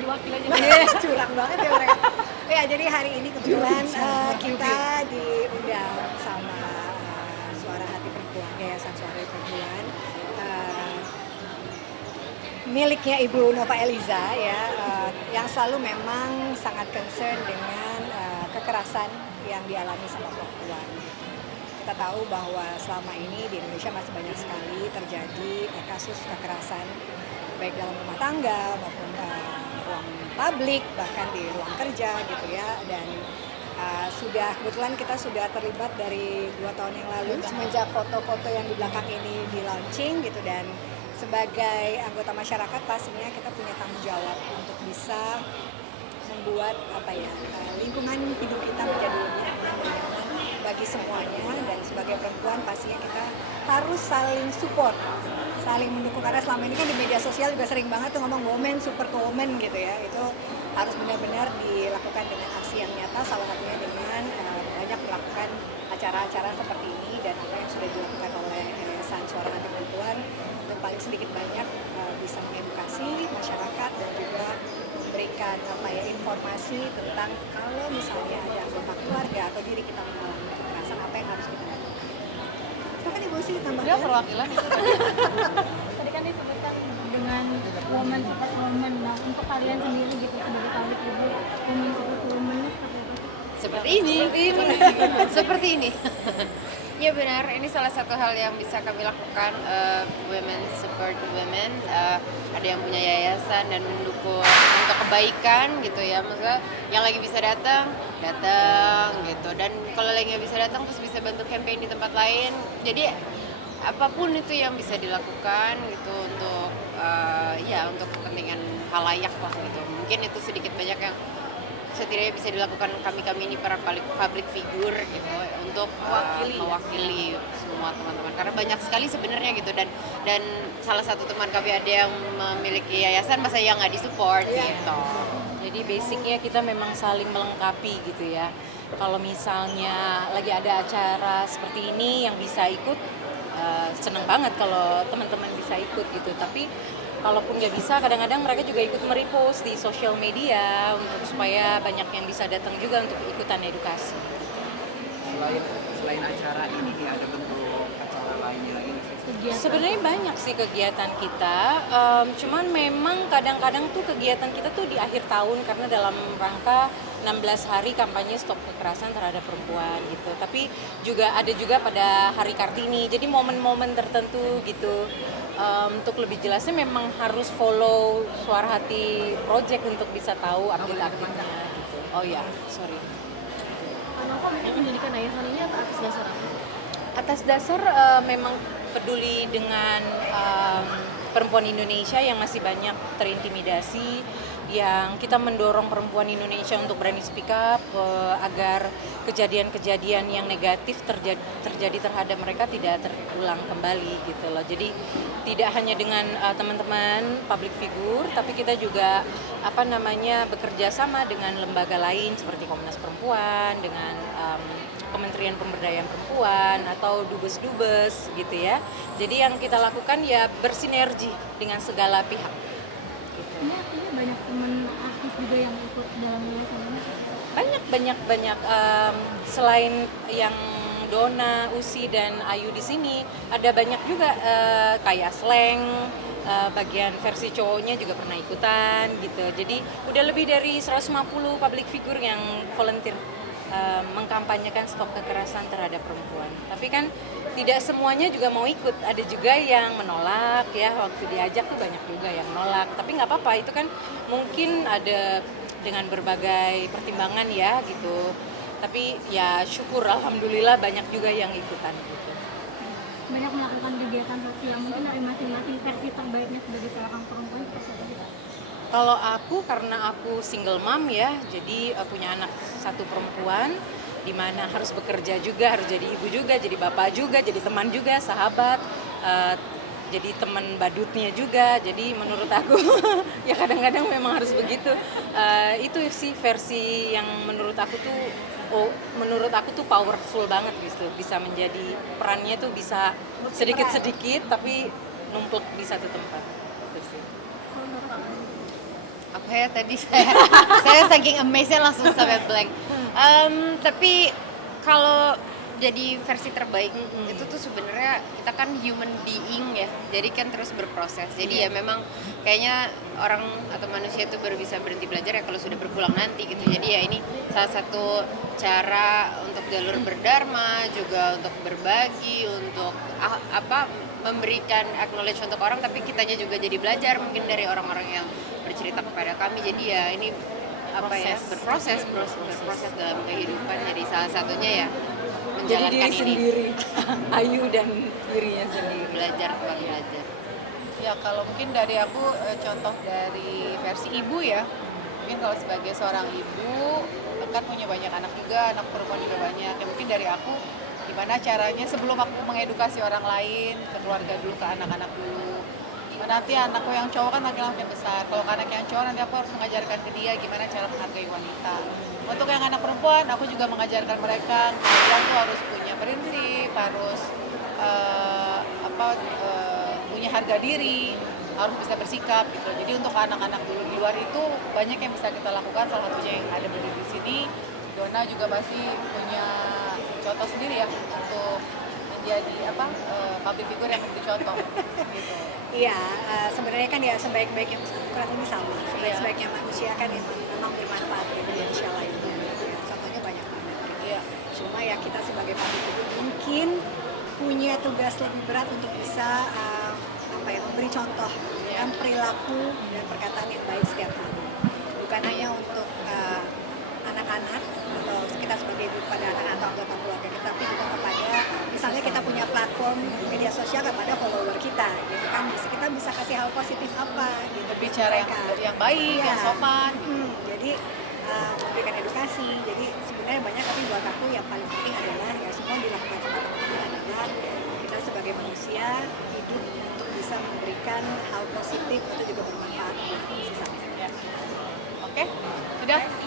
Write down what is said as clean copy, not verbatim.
diwakili aja. Curang banget ya mereka. Ya, jadi hari ini kebetulan kita diundang sama Suara Hati Perempuan, Yayasan Suara Hati Perempuan, eh, miliknya Ibu Nova Eliza ya, yang selalu memang sangat concern dengan kekerasan yang dialami sama perempuan. Kita tahu bahwa selama ini di Indonesia masih banyak sekali terjadi kasus kekerasan baik dalam rumah tangga maupun ruang publik, bahkan di ruang kerja gitu ya. Dan kebetulan kita sudah terlibat dari 2 tahun yang lalu semenjak foto-foto yang di belakang ini di launching gitu. Dan sebagai anggota masyarakat pastinya kita punya tanggung jawab untuk bisa membuat lingkungan hidup kita menjadi lebih aman dan nyaman bagi semuanya. Dan sebagai perempuan pastinya kita harus saling support, saling mendukung, karena selama ini kan di media sosial juga sering banget tuh ngomong women super woman gitu ya. Itu harus benar-benar dilakukan dengan aksi yang nyata, salah satunya dengan banyak melakukan acara-acara seperti ini dan apa yang sudah dilakukan oleh Yayasan Suara Hati Perempuan untuk paling sedikit banyak bisa mengedukasi masyarakat dan juga memberikan informasi tentang kalau misalnya ada anggota keluarga atau diri kita mengalami kekerasan, apa yang harus kita lakukan. Silakan Ibu sih Dia tambahkan. perwakilan itu. Tadi kan disebutkan dengan woman support woman. Nah, untuk kalian sendiri gitu sebagai public ibu, woman support woman itu seperti apa? Seperti ini. Ya benar, ini salah satu hal yang bisa kami lakukan, Women Support Women. Ada yang punya yayasan dan mendukung untuk kebaikan gitu ya, maksudnya yang lagi bisa datang gitu, dan kalau lagi nggak bisa datang terus bisa bantu campaign di tempat lain. Jadi apapun itu yang bisa dilakukan gitu untuk untuk kepentingan halayak lah gitu. Mungkin itu sedikit banyak yang setidaknya bisa dilakukan kami ini para public figure gitu untuk mewakili semua teman-teman, karena banyak sekali sebenarnya gitu, dan salah satu teman kami ada yang memiliki yayasan, masa yang nggak disupport gitu. Jadi basicnya kita memang saling melengkapi gitu ya. Kalau misalnya lagi ada acara seperti ini yang bisa ikut, seneng banget kalau teman-teman bisa ikut gitu. Tapi kalaupun nggak bisa, kadang-kadang mereka juga ikut merepost di sosial media untuk supaya banyak yang bisa datang juga untuk ikutan edukasi. Selain acara ini ada bentuk acara lainnya lagi? Sebenarnya banyak sih kegiatan kita, cuman memang kadang-kadang tuh kegiatan kita tuh di akhir tahun karena dalam rangka 16 hari kampanye stop kekerasan terhadap perempuan gitu. Tapi ada juga pada hari Kartini, jadi momen-momen tertentu gitu. Untuk lebih jelasnya memang harus follow Suara Hati Project untuk bisa tahu update-update-nya gitu. Oh ya, sorry. Kenapa memang mendirikan yayasan ini atas dasar apa? Atas dasar memang peduli dengan perempuan Indonesia yang masih banyak terintimidasi, yang kita mendorong perempuan Indonesia untuk berani speak up agar kejadian-kejadian yang negatif terjadi terhadap mereka tidak terulang kembali gitu loh. Jadi tidak hanya dengan teman-teman public figure, tapi kita juga bekerja sama dengan lembaga lain seperti Komnas Perempuan, dengan Kementerian Pemberdayaan Perempuan atau dubes-dubes gitu ya. Jadi yang kita lakukan ya bersinergi dengan segala pihak. Gitu. Ini artinya banyak teman artis juga yang ikut dalam yayasan ini. Banyak. Selain yang Dona, Usi dan Ayu di sini, ada banyak juga kayak Slang, bagian versi cowoknya juga pernah ikutan gitu. Jadi udah lebih dari 150 public figure yang volunteer mengkampanyekan stop kekerasan terhadap perempuan. Tapi kan tidak semuanya juga mau ikut, ada juga yang menolak ya, waktu diajak tuh banyak juga yang menolak. Tapi nggak apa-apa, itu kan mungkin ada dengan berbagai pertimbangan ya gitu. Tapi ya syukur alhamdulillah banyak juga yang ikutan gitu. Banyak melakukan kegiatan sosial, mungkin dari masing-masing versi terbaiknya sebagai seorang perempuan seperti apa? Kalau aku, karena aku single mom ya, jadi punya anak satu perempuan, di mana harus bekerja juga, harus jadi ibu juga, jadi bapak juga, jadi teman juga, sahabat, jadi teman badutnya juga. Jadi menurut aku ya kadang-kadang memang harus begitu. Itu sih versi yang menurut aku tuh powerful banget gitu, bisa menjadi perannya tuh bisa sedikit-sedikit tapi numplek di satu tempat. Itu sih. Aku apa ya tadi saya saking amazed-nya langsung sampai blank. Tapi kalau jadi versi terbaik itu tuh sebenarnya kita kan human being ya, jadi kan terus berproses. Jadi ya memang kayaknya orang atau manusia itu baru bisa berhenti belajar ya kalau sudah berpulang nanti gitu. Jadi ya ini salah satu cara untuk jalur berdharma, juga untuk berbagi, untuk memberikan acknowledge untuk orang, tapi kitanya juga jadi belajar mungkin dari orang-orang yang bercerita kepada kami. Jadi ya ini berproses dalam kehidupan. Jadi salah satunya ya Jadi menjalankan diri ini, sendiri, Ayu dan dirinya sendiri. belajar. Ya kalau mungkin dari aku contoh dari versi ibu ya, mungkin kalau sebagai seorang ibu kan punya banyak anak juga, anak perempuan juga banyak. Ya mungkin dari aku gimana caranya sebelum aku mengedukasi orang lain, ke keluarga dulu, ke anak-anak dulu. Nanti anakku yang cowok kan laki-laki besar, kalau ke anak yang cowok nanti aku harus mengajarkan ke dia gimana cara menghargai wanita. Untuk yang anak perempuan, aku juga mengajarkan mereka kalian tuh harus punya prinsip, harus punya harga diri, harus bisa bersikap gitu. Jadi untuk anak-anak dulu di luar itu banyak yang bisa kita lakukan. Salah satunya yang ada berdiri di sini, Dona juga pasti punya contoh sendiri ya untuk menjadi public figure yang memberi contoh gitu. Iya, sebenarnya kan ya sebaik-baiknya kurang lebih sama. Sebaik-baiknya manusia kan yang memang bermanfaat di Indonesia lainnya. Ya, contohnya banyak banget. Iya. Cuma ya kita sebagai public figure mungkin punya tugas lebih berat untuk bisa memberi contoh dengan perilaku dan perkataan yang baik setiap hari. Bukan hanya untuk anak-anak atau kita sebagai ibu pada anak-anak atau anggota keluarga kita, tapi juga kepada misalnya kita punya platform media sosial kepada follower kita gitu kan, kita bisa kasih hal positif apa gitu, Berbicara yang baik, Iya. yang sopan. Jadi memberikan edukasi. Jadi sebenarnya banyak, tapi buat aku yang paling penting adalah ya semua dilakukan sama teman-teman adalah kita sebagai manusia hidup untuk bisa memberikan hal positif atau juga bermanfaat buat sesama. Oke, sudah.